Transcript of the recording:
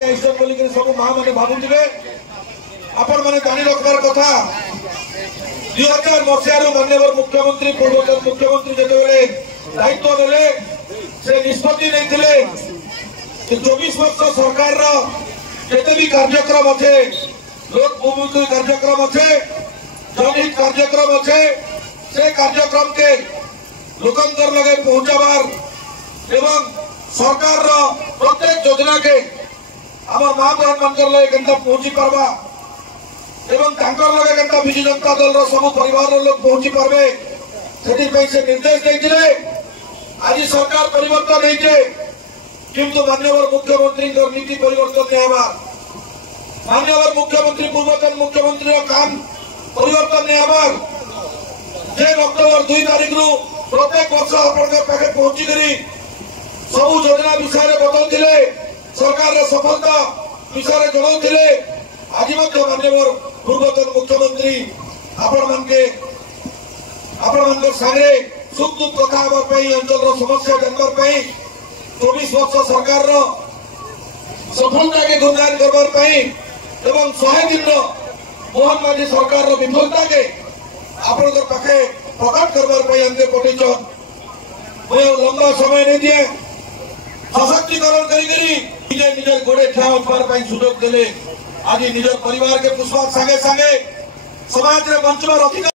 सब माँ मैंने भावुवे आपण मैंने जानी रखबार कथा 2000 मसीह माननीय मुख्यमंत्री पूर्वतन मुख्यमंत्री जो दायित्व देले से निष्पत्ति नहीं 24 वर्ष सरकार जिते भी कार्यक्रम अच्छे लोक भूमिकी कार्यक्रम अच्छे जनहित कार्यक्रम अच्छे से कार्यक्रम के लोकंतर लगे पहुंचाबार एवं सरकार प्रत्येक योजना के आम माँ बहन मान लगे केनता पहुंची पारबा एवं तांकर लगे केनता विजु जनता दल सब परिवार लोग पहुंची पारबे से निर्देश देते आज सरकार परिवर्तन होइछे किंतु माननीय मुख्यमंत्री नीति परिवर्तन नहीं हवा माननीय मुख्यमंत्री पूर्वतन मुख्यमंत्री काम परिवर्तन नहीं हबार जे अक्टोबर 2 तारिख रु प्रत्येक वर्ष आपके पाखे पहुंची करी सब योजना विषय बताते सरकार सफलता विषय जनाते आज माननीय पूर्वतन मुख्यमंत्री आपण सागे सुख दुख कथा अंचल समस्या जानवाई 24 वर्ष सरकार सफलता के गुणगान करवाई 100 दिन मोहन मांझी सरकार विफलता के आपण पाखे प्रकट करवाई अंते पठेचन मुझे लंबा समय नहीं दिए सशक्तिकरण कर निजे गोड़े ठिया उठवार सुजोग देले आज निज परिवार के पुष्पा सागे सागे समाज में बंचवार अधिकार